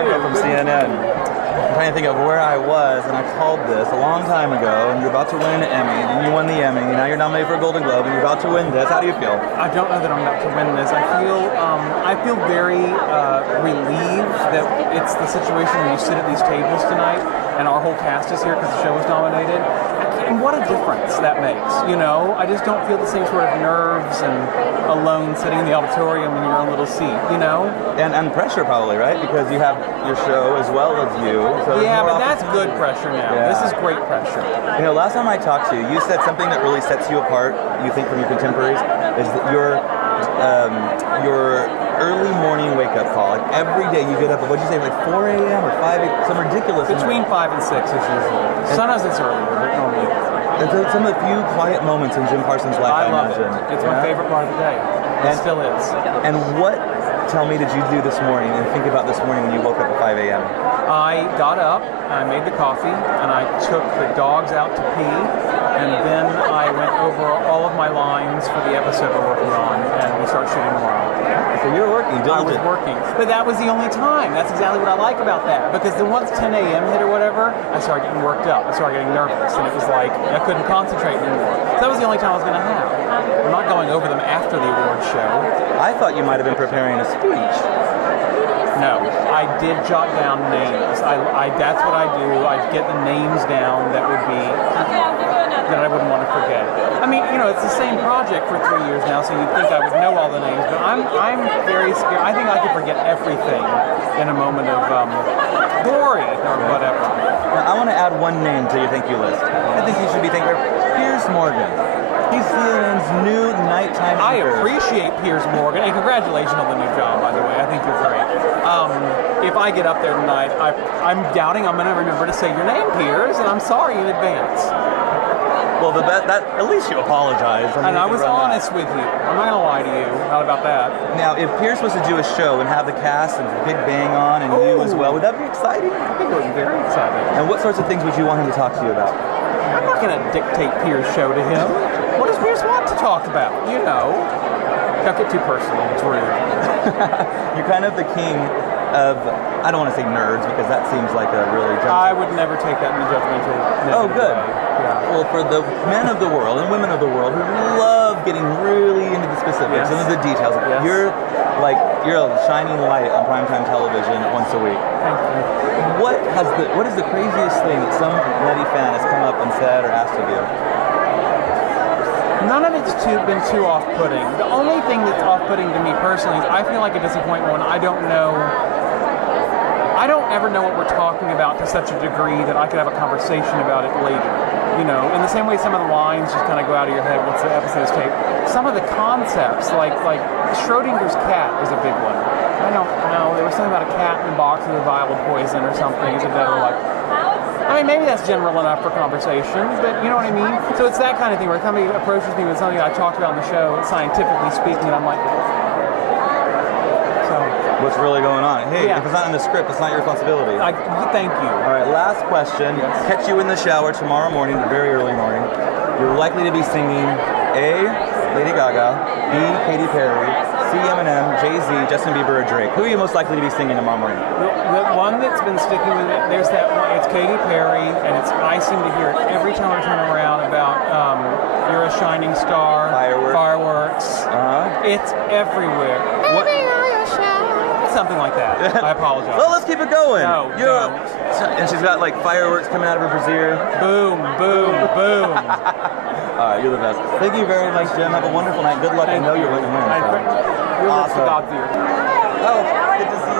America from CNN. I'm trying to think of where I was, and I called this a long time ago, and you're about to win an Emmy, and you won the Emmy, and now you're nominated for a Golden Globe, and you're about to win this. How do you feel? I don't know that I'm about to win this. I feel very relieved that it's the situation where you sit at these tables tonight, and our whole cast is here because the show was nominated. And what a difference that makes, you know? I just don't feel the same sort of nerves and alone sitting in the auditorium in your own little seat, you know? And pressure probably, right? Because you have your show as well as you. So yeah, but that's good pressure now. Yeah. This is great pressure. You know, last time I talked to you, you said something that really sets you apart, you think, from your contemporaries, is that your early morning wake-up call. Like every day you get up at, what'd you say, like 4 a.m. or 5 a.m., some ridiculous Between 5 and 6 is usually. Sometimes it's earlier, but normally it's some of the few quiet moments in Jim Parsons' life, I love imagine. It's my favorite part of the day. It still is. And what, tell me, did you do this morning and think about this morning when you woke up at 5 a.m.? I got up, I made the coffee, and I took the dogs out to pee, and then I went over all of my lines for the episode we're working on, and we start shooting tomorrow. So you're working, diligent. I was working. But that was the only time. That's exactly what I like about that. Because then once 10 a.m. hit or whatever, I started getting worked up. I started getting nervous, and it was like I couldn't concentrate anymore. So that was the only time I was going to have. I'm not going over them after the awards show. I thought you might have been preparing a speech. No, I did jot down names. That's what I do. I get the names down that would be that I wouldn't want to forget. I mean, you know, it's the same project for 3 years now, so you'd think I would know all the names, but I'm very scared. I think I could forget everything in a moment of glory or whatever. Now, I want to add one name to your thank you list. I think you should be thinking of Piers Morgan. He's CNN's new nighttime anchor. I appreciate Piers Morgan, and congratulations on the new job, by the way. I think you're great. If I get up there tonight, I'm doubting I'm going to remember to say your name, Piers, and I'm sorry in advance. Well, at least you apologize. And I was honest with you. I'm not going to lie to you. Not about that. Now, if Piers was to do a show and have the cast and Big Bang on and you as well, would that be exciting? I think it would be very exciting. And what sorts of things would you want him to talk to you about? I'm not going to dictate Piers' show to him. What does Piers want to talk about? You know. Don't get too personal. It's rude. You're kind of the king of, I don't want to say nerds because that seems like a really I would never take that in a judgmental Oh, good. Yeah. Well, for the men of the world and women of the world who love getting really into the specifics, into the details, you're a shining light on primetime television once a week. Thank you. What is the craziest thing that some Letty fan has come up and said or asked of you? None of it's been too off-putting. The only thing that's off-putting to me personally is I feel like a disappointment when I don't ever know what we're talking about to such a degree that I could have a conversation about it later. You know, in the same way some of the lines just kind of go out of your head once the episode's taped. Some of the concepts, like Schrodinger's cat is a big one. I don't know, there was something about a cat in a box with a vial of poison or something. Is it better like... I mean, maybe that's general enough for conversation, but you know what I mean? So it's that kind of thing where somebody approaches me with something I talked about on the show, scientifically speaking, and I'm like, so. What's really going on? Hey, if it's not in the script, it's not your responsibility. Thank you. All right, last question. Yes. Catch you in the shower tomorrow morning, very early morning. You're likely to be singing A, Lady Gaga, B, Katy Perry, C, Eminem, Jay-Z, Justin Bieber, or Drake. Who are you most likely to be singing tomorrow morning? The one that's been sticking with it, there's that one, it's Katy Perry, and I seem to hear it every time I turn around about You're a Shining Star, Fireworks. It's everywhere. Something like that. I apologize. Well, let's keep it going. No, don't. And she's got like fireworks coming out of her brassiere. Boom, boom, boom. All right, you're the best. Thank you very much, Jim. Have a wonderful night. Good luck. I know you're going to win. You're awesome. Oh, good to see you.